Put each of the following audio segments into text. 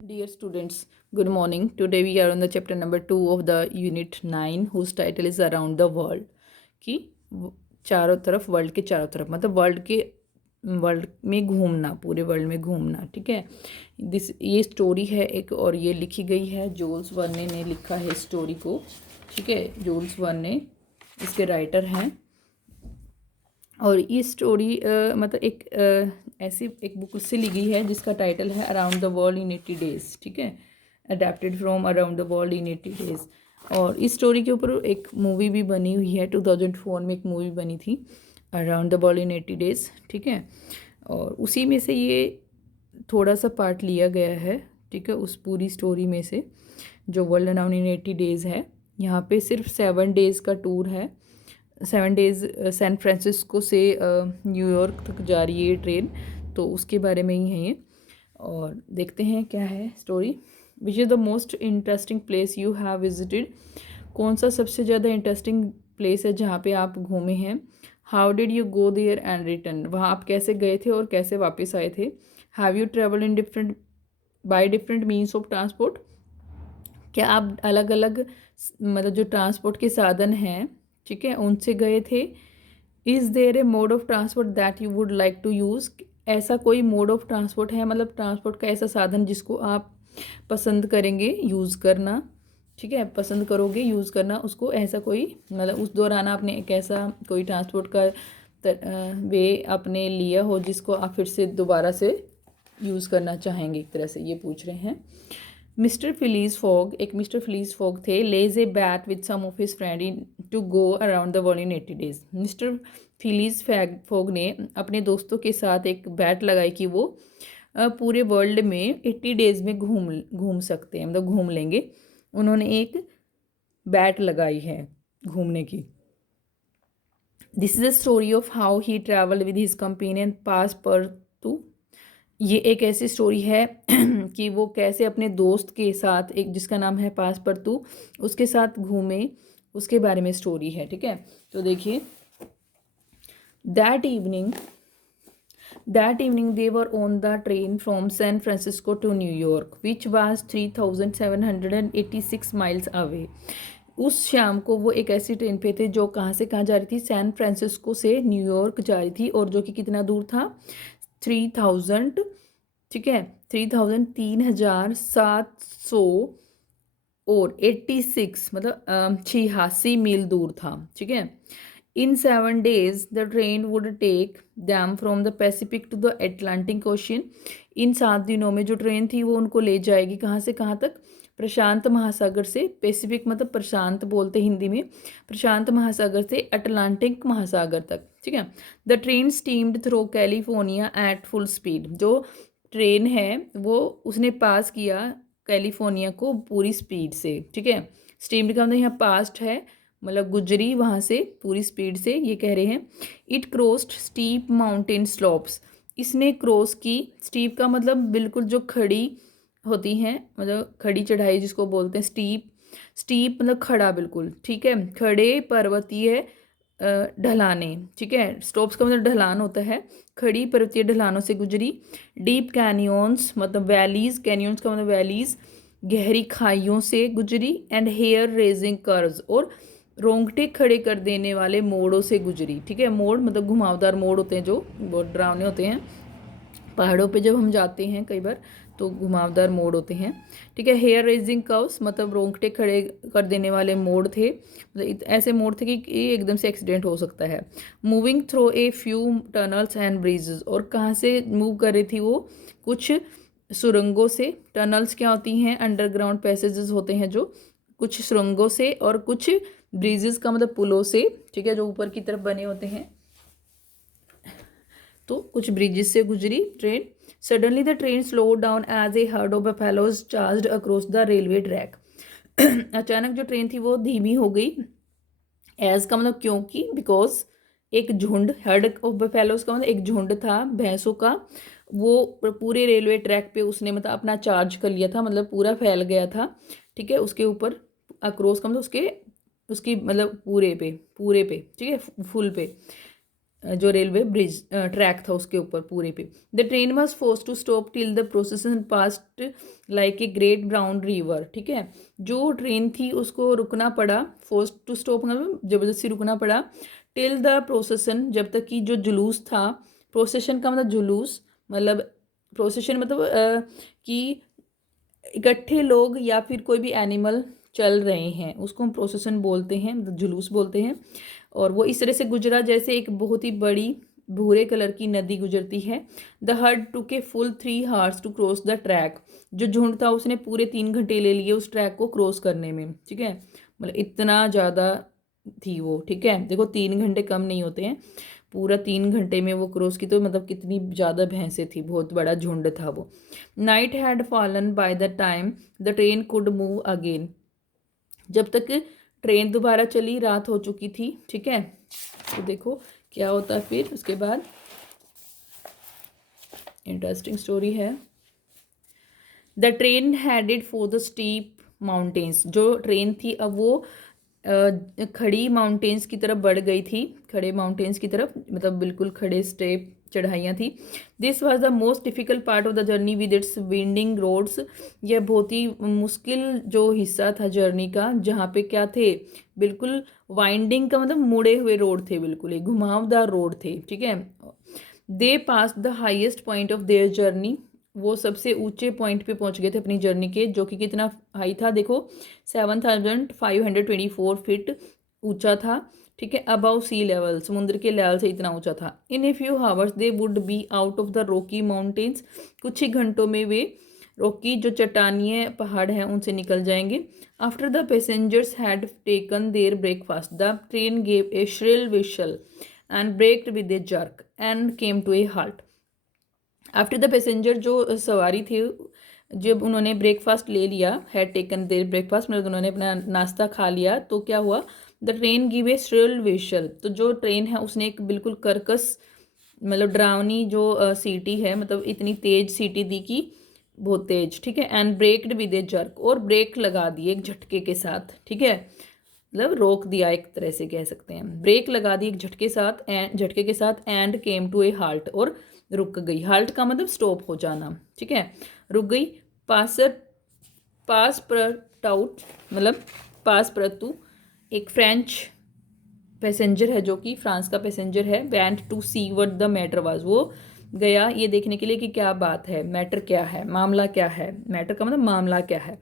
Dear students, good morning. Today we are on the chapter number 2 of the unit 9 whose title is Around the World. कि चारों तरफ, world के चारों तरफ, मतलब वर्ल्ड में घूमना, पूरे वर्ल्ड में घूमना। ठीक है, ये स्टोरी है एक, और ये लिखी गई है जूल्स वर्ने ने लिखा है स्टोरी को। ठीक है, जूल्स वर्ने इसके राइटर हैं। और ये स्टोरी मतलब ऐसी एक बुक से ली गई है जिसका टाइटल है around the world in 80 days. ठीक है, adapted from around the world in 80 days. और इस स्टोरी के ऊपर एक मूवी भी बनी हुई है, 2004 में एक मूवी बनी थी around the world in 80 days. ठीक है, और उसी में से ये थोड़ा सा पार्ट लिया गया है। ठीक है, उस पूरी स्टोरी में से जो वर्ल्ड अराउंड इन 80 डेज़ है, यहाँ पे सिर्फ 7 डेज़ का टूर है। 7 डेज़ सैन फ्रांसिस्को से न्यूयॉर्क तक जा रही है ये ट्रेन, तो उसके बारे में ही है ये। और देखते हैं क्या है story. Which is the most interesting place you have visited? कौन सा सबसे ज़्यादा इंटरेस्टिंग प्लेस है जहाँ पे आप घूमे हैं? How did you go there and return? वहाँ आप कैसे गए थे और कैसे वापस आए थे? Have you travel in different by different means of transport? क्या आप अलग अलग मतलब जो ट्रांसपोर्ट के साधन हैं, ठीक है, उनसे गए थे? Is there a mode of transport that you would like to use? ऐसा कोई मोड ऑफ ट्रांसपोर्ट है, मतलब ट्रांसपोर्ट का ऐसा साधन जिसको आप पसंद करेंगे यूज़ करना? ठीक है, पसंद करोगे यूज़ करना उसको, ऐसा कोई मतलब उस दौरान आपने एक ऐसा कोई ट्रांसपोर्ट का वे आपने लिया हो जिसको आप फिर से दोबारा से यूज़ करना चाहेंगे, एक तरह से ये पूछ रहे हैं। मिस्टर फिलीज फॉग, एक मिस्टर फिलीज फॉग थे, laid a bet with some of his friend in to go around the world in 80 days. Mister Phileas Fogg ने अपने दोस्तों के साथ एक बैट लगाई कि वो पूरे वर्ल्ड में 80 डेज में घूम सकते हैं, मतलब घूम लेंगे। उन्होंने एक बैट लगाई है घूमने की। This is a story of how he travelled with his companion Passepartout. ये एक ऐसी स्टोरी है कि वो कैसे अपने दोस्त के साथ, एक जिसका नाम है पास पर तू, उसके साथ घूमे, उसके बारे में स्टोरी है। ठीक है, तो देखिए, that evening that evening they were on the train from San Francisco to New York which was 3786 miles away. उस शाम को वो एक ऐसी ट्रेन पे थे जो कहाँ से कहाँ जा रही थी? सैन फ्रांसिस्को से न्यूयॉर्क जा रही थी, और जो कि कितना दूर था? 3000, ठीक है, 3000, 3700 और 86 मतलब 86 मील दूर था। ठीक है, in 7 days the train would take them from the Pacific to the Atlantic ocean. इन 7 दिनों में जो ट्रेन थी वो उनको ले जाएगी कहाँ से कहाँ तक? प्रशांत महासागर से, पैसिफिक मतलब प्रशांत बोलते हिंदी में, प्रशांत महासागर से अटलांटिक महासागर तक। ठीक है, the train steamed through California at full speed. जो ट्रेन है वो उसने पास किया कैलिफोर्निया को पूरी स्पीड से। ठीक है, स्टीम्ड का मतलब यहाँ पास्ट है, मतलब गुजरी वहाँ से पूरी स्पीड से, ये कह रहे हैं। It crossed steep mountain slopes. इसने क्रॉस की, स्टीप का मतलब बिल्कुल जो खड़ी होती हैं, मतलब खड़ी चढ़ाई जिसको बोलते हैं स्टीप। स्टीप मतलब खड़ा बिल्कुल, ठीक है, खड़े पर्वतीय ढलाने। ठीक है, स्टॉप्स का मतलब ढलान होता है, खड़ी पर्वतीय ढलानों से गुजरी। डीप कैनियंस मतलब वैलीज, कैनियंस का मतलब वैलीज, गहरी खाइयों से गुजरी। एंड हेयर रेजिंग कर्व्स, और रोंगटे खड़े कर देने वाले मोड़ों से गुजरी। ठीक है, मोड़ मतलब घुमावदार मोड़ होते हैं जो बहुत डरावने होते हैं। पहाड़ों पे जब हम जाते हैं कई बार तो घुमावदार मोड़ होते हैं। ठीक है, हेयर रेजिंग कर्व्स मतलब रोंगटे खड़े कर देने वाले मोड़ थे, मतलब ऐसे मोड़ थे कि एकदम से एक्सीडेंट हो सकता है। Moving through a few tunnels and bridges, और कहाँ से मूव कर रही थी वो? कुछ सुरंगों से। टनल्स क्या होती हैं? अंडरग्राउंड पैसेजेस होते हैं जो, कुछ सुरंगों से, और कुछ ब्रिजेस का मतलब पुलों से। ठीक है, जो ऊपर की तरफ बने होते हैं, तो कुछ ब्रिजेस से गुजरी train. Suddenly the train slow down as a herd of buffaloes charged across the railway track. अचानक जो ट्रेन थी वो धीमी हो गई। एज का मतलब क्योंकि, बिकॉज एक झुंड, हर्ड ऑफ बफेलोज का मतलब एक झुंड था भैंसों का, वो पूरे रेलवे ट्रैक पे उसने मतलब अपना चार्ज कर लिया था, मतलब पूरा फैल गया था। ठीक है, उसके ऊपर, अक्रॉस का मतलब उसके, उसकी मतलब पूरे पे, ठीक है, फुल पे, जो रेलवे ब्रिज ट्रैक था उसके ऊपर पूरे पे। The train was force to stop till the procession passed like a great brown river. ठीक है, जो ट्रेन थी उसको रुकना पड़ा, फोर्स टू स्टॉप मतलब जबरदस्ती रुकना पड़ा, टिल द प्रोसेसन जब तक कि जो जुलूस था, प्रोसेशन का मतलब जुलूस, मतलब प्रोसेशन मतलब कि इकट्ठे लोग या फिर कोई भी एनिमल चल रहे हैं उसको हम प्रोसेसन बोलते हैं, मतलब जुलूस बोलते हैं। और वो इस तरह से गुजरा जैसे एक बहुत ही बड़ी भूरे कलर की नदी गुजरती है। The herd took full 3 hours to cross the track. जो झुंड था उसने पूरे 3 घंटे ले लिए उस ट्रैक को क्रॉस करने में। ठीक है, मतलब इतना ज़्यादा थी वो। ठीक है, देखो 3 घंटे कम नहीं होते हैं, पूरा 3 घंटे में वो क्रॉस की, तो मतलब कितनी ज़्यादा भैंसें थी, बहुत बड़ा झुंड था वो। Night had fallen by the time the train could move again. जब तक ट्रेन दोबारा चली रात हो चुकी थी। ठीक है, तो देखो क्या होता है फिर उसके बाद, इंटरेस्टिंग स्टोरी है। The train headed for the steep mountains. जो ट्रेन थी अब वो खड़ी माउंटेन्स की तरफ बढ़ गई थी, खड़े माउंटेन्स की तरफ, मतलब बिल्कुल खड़े स्टेप चढ़ाइयाँ थी। This was the most difficult part of the journey with its winding roads. यह बहुत ही मुश्किल जो हिस्सा था जर्नी का, जहाँ पे क्या थे, बिल्कुल वाइंडिंग का मतलब मुड़े हुए रोड थे, बिल्कुल एक घुमावदार रोड थे। ठीक है, they passed the highest point of their journey. वो सबसे ऊंचे पॉइंट पे पहुंच गए थे अपनी जर्नी के, जो कि कितना हाई था देखो, 7524 फीट ऊंचा था। ठीक है, अबव सी लेवल, समुद्र के लेवल से इतना ऊंचा था। In a few hours they would be out of the Rocky mountains. कुछ ही घंटों में वे रॉकी जो चट्टानीय पहाड़ हैं उनसे निकल जाएंगे। After the passengers had taken their breakfast the train gave a shrill whistle and braked with a jerk and came to a halt. After the passenger, जो सवारी थी, जब उन्होंने ब्रेकफास्ट ले लिया, हैड टेकन देयर ब्रेकफास्ट मतलब उन्होंने अपना नाश्ता खा लिया, तो क्या हुआ, the train give a shrill we shall. तो जो ट्रेन है उसने एक बिल्कुल कर्कश मतलब डरावनी जो सीटी है, मतलब इतनी तेज सीटी दी कि बहुत तेज। ठीक है, and braked with a jerk, और ब्रेक लगा दिए एक झटके के साथ। ठीक है, मतलब रोक दिया एक तरह से कह सकते हैं, ब्रेक लगा दी एक झटके के साथ and came to a halt, और रुक गई। हाल्ट का मतलब स्टॉप हो जाना। ठीक है, रुक गई। पास पर टाउट मतलब पास परतु एक फ्रेंच पैसेंजर है, जो कि फ्रांस का पैसेंजर है, went to see what the matter was. वो गया ये देखने के लिए कि क्या बात है, मैटर क्या है, मामला क्या है, मैटर का मतलब मामला क्या है।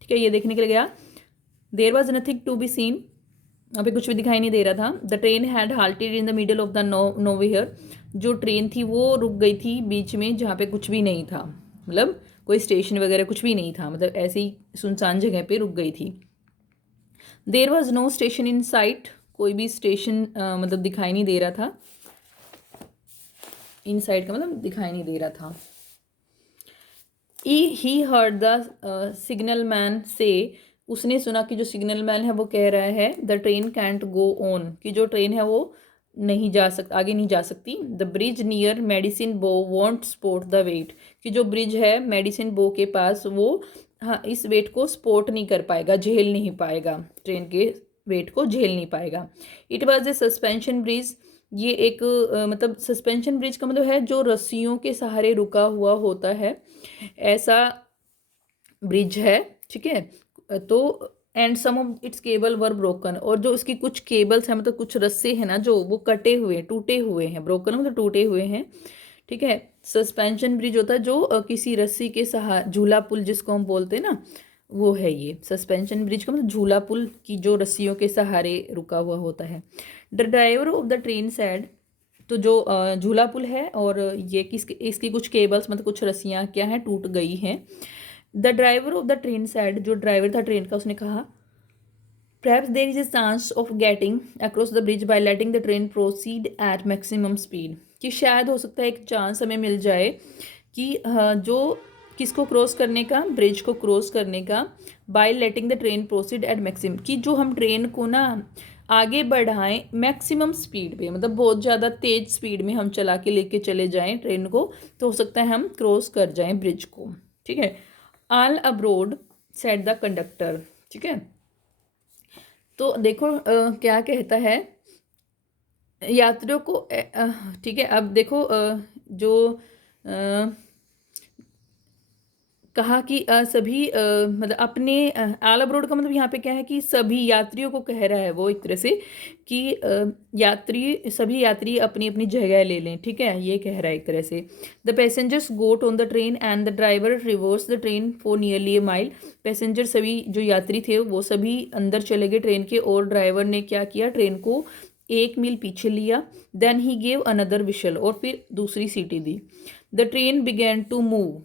ठीक है, ये देखने के लिए गया। There was nothing to be seen, वहाँ पे कुछ भी दिखाई नहीं दे रहा था। The train had halted in the middle of the nowhere. जो ट्रेन थी वो रुक गई थी बीच में, जहाँ पे कुछ भी नहीं था, मतलब कोई स्टेशन वगैरह कुछ भी नहीं था, मतलब ऐसे ही सुनसान जगह पे रुक गई थी। There was no station in sight, कोई भी स्टेशन मतलब दिखाई नहीं दे रहा था। इन साइड का मतलब दिखाई नहीं दे रहा था। He heard the signal man से, उसने सुना कि जो सिग्नल मैन है वो कह रहा है the train can't go on, कि जो ट्रेन है वो नहीं जा सकती, आगे नहीं जा सकती। द ब्रिज नियर मेडिसिन बो वॉन्ट सपोर्ट द वेट, कि जो ब्रिज है मेडिसिन बो के पास वो, हाँ, इस वेट को सपोर्ट नहीं कर पाएगा, झेल नहीं पाएगा, ट्रेन के वेट को झेल नहीं पाएगा। It was a suspension bridge, ये एक मतलब सस्पेंशन ब्रिज का मतलब है जो रस्सियों के सहारे रुका हुआ होता है, ऐसा ब्रिज है। ठीक है, तो and some of its cable were broken, और जो उसकी कुछ केबल्स हैं मतलब कुछ रस्से हैं ना जो वो कटे हुए टूटे हुए हैं, ब्रोकन मतलब टूटे हुए हैं। ठीक है, सस्पेंशन ब्रिज होता है जो किसी रस्सी के सहारे, झूला पुल जिसको हम बोलते हैं ना, वो है ये सस्पेंशन ब्रिज का मतलब झूला पुल की जो रस्सियों के सहारे रुका हुआ होता है। The driver of the train sad, तो जो झूला पुल है और ये किसकी इसकी कुछ केबल्स मतलब कुछ रस्सियाँ क्या हैं, टूट गई हैं। The driver of the train sad, जो ड्राइवर था ट्रेन का उसने कहा, perhaps there is a chance of getting across the bridge by letting the train proceed at maximum speed, कि शायद हो सकता है एक चांस हमें मिल जाए कि जो किसको क्रॉस करने का, ब्रिज को क्रॉस करने का, by letting the train proceed at maximum, कि जो हम ट्रेन को ना आगे बढ़ाएं मैक्सिमम स्पीड पे, मतलब बहुत ज़्यादा तेज स्पीड में हम चला के लेके चले जाएं ट्रेन को, तो हो सकता है हम क्रॉस कर जाएं ब्रिज को। ठीक है, all abroad said the conductor. ठीक है, तो देखो क्या कहता है, यात्रियों को ठीक है, अब देखो जो अ, कहा कि सभी मतलब अपने ऑल अब्रोड का मतलब यहाँ पे क्या है कि सभी यात्रियों को कह रहा है वो एक तरह से कि यात्री सभी यात्री अपनी अपनी जगह ले लें, ठीक है, ये कह रहा है एक तरह से। The passengers got on the train and the driver reverse the train for nearly a mile. Passenger सभी जो यात्री थे वो सभी अंदर चले गए ट्रेन के, और ड्राइवर ने क्या किया, ट्रेन को 1 मील पीछे लिया। Then he gave another whistle, और फिर दूसरी सीटी दी। The train began to move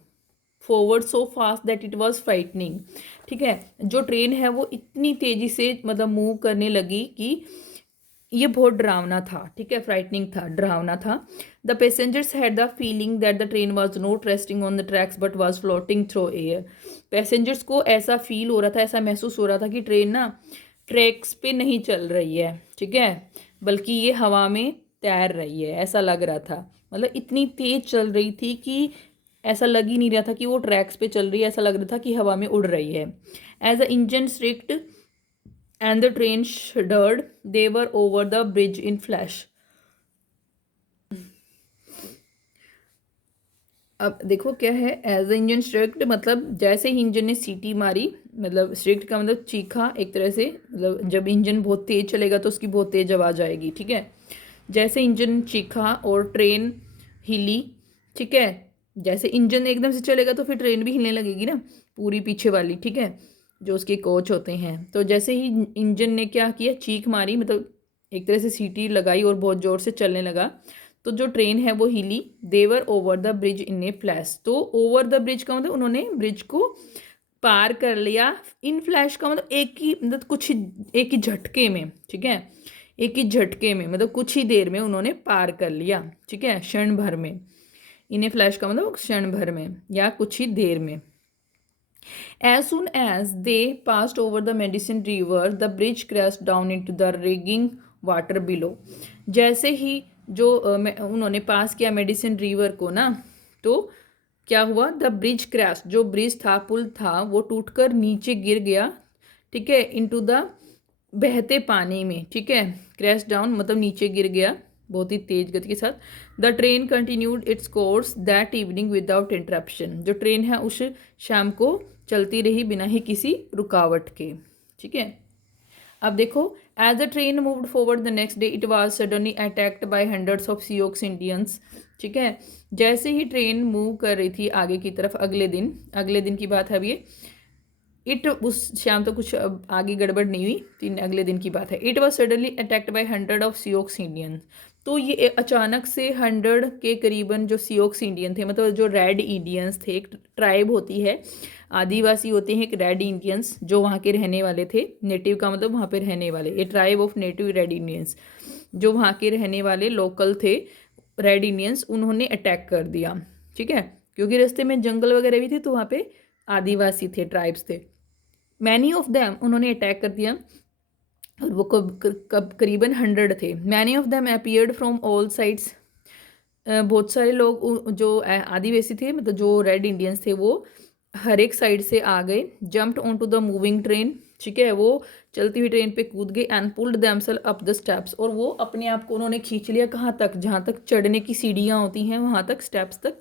forward so fast that it was frightening. ठीक है, जो ट्रेन है वो इतनी तेजी से मतलब मूव करने लगी कि ये बहुत डरावना था, ठीक है, फ्राइटनिंग था, डरावना था। The passengers had the feeling that the train was not resting on the tracks but was floating through air. Passengers को ऐसा फील हो रहा था, ऐसा महसूस हो रहा था कि ट्रेन ना ट्रैक्स पे नहीं चल रही है, ठीक है, बल्कि ये हवा में तैर रही है, ऐसा लग रहा था। मतलब इतनी तेज चल रही थी कि ऐसा लग ही नहीं रहा था कि वो ट्रैक्स पे चल रही है, ऐसा लग रहा था कि हवा में उड़ रही है। As the engine shrieked and the train shuddered, they were over the bridge in flash। अब देखो क्या है, एज द इंजन स्ट्रिक्ट मतलब जैसे ही इंजन ने सीटी मारी, मतलब स्ट्रिक्ट का मतलब चीखा एक तरह से, मतलब जब इंजन बहुत तेज चलेगा तो उसकी बहुत तेज आवाज़ आएगी, ठीक है। जैसे इंजन चीखा और ट्रेन हिली, ठीक है, जैसे इंजन एकदम से चलेगा तो फिर ट्रेन भी हिलने लगेगी ना, पूरी पीछे वाली, ठीक है, जो उसके कोच होते हैं। तो जैसे ही इंजन ने क्या किया, चीख मारी, मतलब एक तरह से सीटी लगाई और बहुत ज़ोर से चलने लगा, तो जो ट्रेन है वो हिली। They were over the bridge in a flash, तो ओवर द ब्रिज का मतलब उन्होंने ब्रिज को पार कर लिया। इन फ्लैश का मतलब एक ही, मतलब कुछ ही, एक ही झटके में, ठीक है, एक ही झटके में, मतलब कुछ ही देर में उन्होंने पार कर लिया, ठीक है, क्षण भर में। इन्हें फ्लैश का मतलब क्षण भर में या कुछ ही देर में। As soon as they passed over the Medicine River, the bridge crashed down into the raging water below। जैसे ही जो उन्होंने पास किया मेडिसिन रिवर को ना, तो क्या हुआ, द ब्रिज क्रैश, जो ब्रिज था, पुल था, वो टूटकर नीचे गिर गया, ठीक है, इनटू द, बहते पानी में, ठीक है, क्रैश डाउन मतलब नीचे गिर गया बहुत ही तेज गति के साथ। The train continued its course that evening without interruption, जो ट्रेन है उस शाम को चलती रही बिना ही किसी रुकावट के, ठीक है। अब देखो, as the train moved forward the next day it was suddenly attacked by hundreds of Sioux Indians, ठीक है। जैसे ही ट्रेन मूव कर रही थी आगे की तरफ, अगले दिन की बात है अब ये, इट उस शाम तो कुछ आगे गड़बड़ नहीं हुई, तीन अगले दिन की बात है। It was suddenly attacked by hundred of Sioux Indian, तो ये अचानक से 100 के करीबन जो सियोक्स इंडियन थे, मतलब जो रेड इंडियंस थे, एक ट्राइब होती है, आदिवासी होते हैं एक रेड इंडियंस, जो वहाँ के रहने वाले थे। नेटिव का मतलब वहाँ पे रहने वाले, a tribe of native Red Indians, जो वहाँ के रहने वाले लोकल थे रेड इंडियंस, उन्होंने अटैक कर दिया, ठीक है, क्योंकि रास्ते में जंगल वगैरह भी थे, तो वहाँ पे आदिवासी थे, ट्राइब्स थे। मैनी ऑफ देम, उन्होंने अटैक कर दिया, और वो कब करीबन 100 थे। Many of them appeared from all sides, बहुत सारे लोग जो आदिवासी थे, मतलब जो रेड इंडियंस थे, वो हर एक साइड से आ गए। Jumped on to the moving train, ठीक है, वो चलती हुई ट्रेन पे कूद गए। And pulled themselves up the steps, और वो अपने आप को उन्होंने खींच लिया, कहाँ तक, जहाँ तक चढ़ने की सीढ़ियाँ होती हैं वहाँ तक, स्टेप्स तक।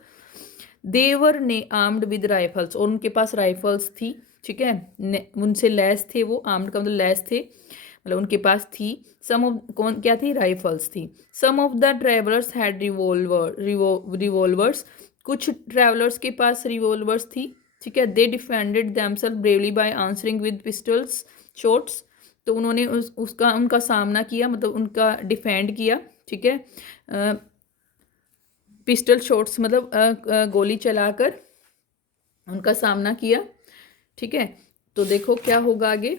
देवर ने आर्म्ड विद राइफल्स, और उनके पास राइफल्स थी, ठीक है, उनसे लैस थे वो, आर्म्ड का मतलब लैस थे, मतलब उनके पास थी। सम ऑफ, कौन क्या थी, राइफल्स थी। Some of the travellers had revolvers, कुछ ट्रैवलर्स के पास रिवॉल्वर्स थी, ठीक है। They defended themselves bravely by answering with pistols shots, तो उन्होंने उसका उनका सामना किया, मतलब उनका डिफेंड किया, ठीक है, पिस्टल शॉट्स मतलब गोली चलाकर उनका सामना किया, ठीक है। तो देखो क्या होगा आगे।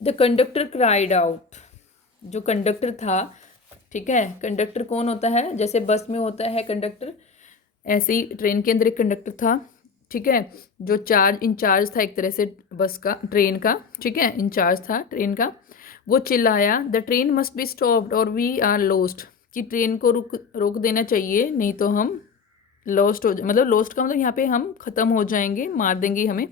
द कंडक्टर क्राइड आउट, जो कंडक्टर था, ठीक है, कंडक्टर कौन होता है, जैसे बस में होता है कंडक्टर, ऐसे ही ट्रेन के अंदर एक कंडक्टर था, ठीक है, जो इंचार्ज था एक तरह से बस का, ट्रेन का, ठीक है, इंचार्ज था ट्रेन का। वो चिल्लाया, the train must be stopped और वी आर लॉस्ट, कि ट्रेन को रोक देना चाहिए, नहीं तो हम लॉस्ट हो, मतलब लॉस्ट का मतलब यहाँ पे हम ख़त्म हो जाएंगे, मार देंगे हमें,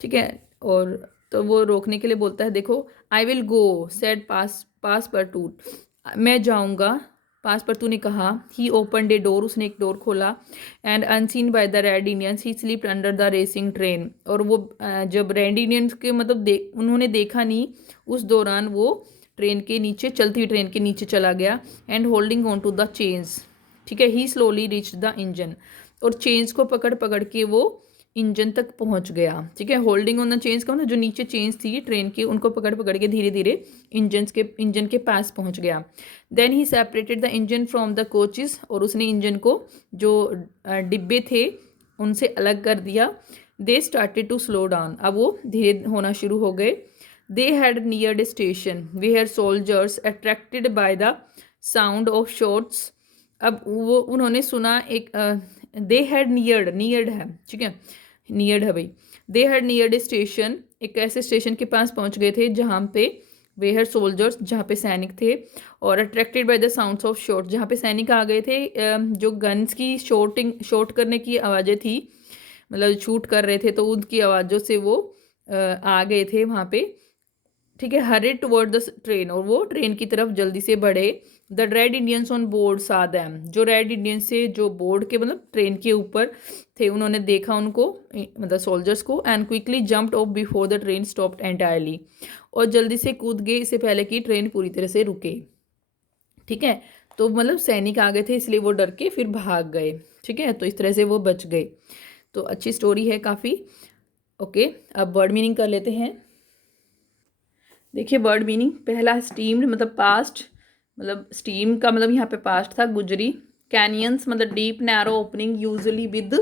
ठीक है। और तो वो रोकने के लिए बोलता है, देखो, आई विल गो सेड पास पास पर टूट, मैं जाऊँगा, पास पर तूने कहा। ही ओपन ए डोर, उसने एक डोर खोला। And unseen by the red Indians he slept under the racing train. और वो जब रेड इंडियंस के मतलब उन्होंने देखा नहीं, उस दौरान वो ट्रेन के नीचे, चलती हुई ट्रेन के नीचे चला गया। And holding on to the chains, ठीक है, he slowly reach the engine. और चेन्स को पकड़ पकड़ के वो इंजन तक पहुंच गया, ठीक है। होल्डिंग ऑन द चेन्स का मतलब जो नीचे चेन्स थी ट्रेन की, उनको पकड़ पकड़ के धीरे धीरे इंजन के पास पहुंच गया। Then he separated the engine from the coaches, और उसने इंजन को, जो डिब्बे थे उनसे अलग कर दिया। They started to slow down, अब वो धीरे होना शुरू हो गए। They had neared a station where soldiers attracted by the sound of shots. अब वो उन्होंने सुना एक, दे हैड नियर्ड है, ठीक है, नियर्ड है भाई। दे हैड नियर्ड ए स्टेशन, एक ऐसे स्टेशन के पास पहुंच गए थे जहाँ पे वेयर सोल्जर्स, जहाँ पे सैनिक थे। और attracted by the sounds of shot, जहाँ पे सैनिक आ गए थे, जो गन्स की शॉट करने की आवाज़ें थी, मतलब शूट कर रहे थे, तो उनकी आवाज़ों से वो आ गए थे वहाँ पे, ठीक है। हरिड टुवर्ड द ट्रेन, और वो ट्रेन की तरफ जल्दी से बढ़े। The red Indians on board सा दैम, जो रेड इंडियंस से जो बोर्ड के मतलब ट्रेन के ऊपर थे, उन्होंने देखा उनको, मतलब सोल्जर्स को। And quickly jumped of before the train stopped entirely, और जल्दी से कूद गए इससे पहले कि ट्रेन पूरी तरह से रुके, ठीक है। तो मतलब सैनिक आ गए थे इसलिए वो डर के फिर भाग गए, ठीक है। तो इस तरह से वो बच गए। तो अच्छी स्टोरी है काफ़ी। ओके, अब वर्ड मीनिंग कर लेते हैं। देखिए वर्ड मीनिंग, पहला स्टीम्ड मतलब पास्ट, मतलब स्टीम का मतलब यहाँ पे पास्ट था, गुजरी। कैनियंस मतलब deep narrow opening usually with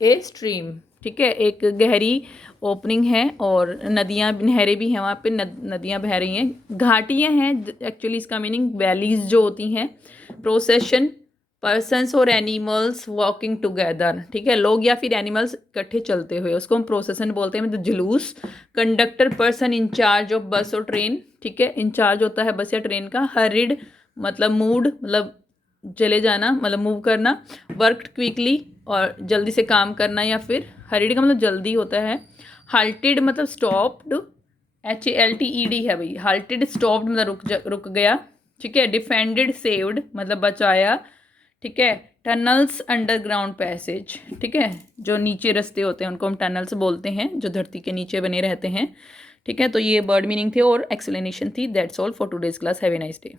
a stream, ठीक है, एक गहरी ओपनिंग है और नदियाँ नहरें भी हैं वहाँ पे, नदियाँ बह रही हैं। घाटियाँ हैं, एक्चुअली इसका मीनिंग वैलीज जो होती हैं। प्रोसेशन, पर्सन्स और एनिमल्स वॉकिंग टुगेदर, ठीक है, लोग या फिर एनिमल्स इकट्ठे चलते हुए, उसको हम प्रोसेशन बोलते हैं, मतलब जुलूस। कंडक्टर, पर्सन इंचार्ज ऑफ बस और ट्रेन, ठीक है, इंचार्ज होता है बस या ट्रेन का। हरिड मतलब मूड, मतलब चले जाना, मतलब मूव करना। वर्कड क्विकली, और जल्दी से काम करना, या फिर हरिड का मतलब जल्दी होता है। हाल्टेड मतलब स्टॉप्ड, HALTED है भाई, हाल्टेड स्टॉप्ड मतलब रुक गया, ठीक है। डिफेंडेड सेव्ड मतलब बचाया, ठीक है। टनल्स अंडरग्राउंड पैसेज, ठीक है, जो नीचे रास्ते होते हैं उनको हम टनल्स बोलते हैं, जो धरती के नीचे बने रहते हैं, ठीक है। तो ये वर्ड मीनिंग थे और एक्सप्लेनेशन थी। That's all for today's class. Have a nice day.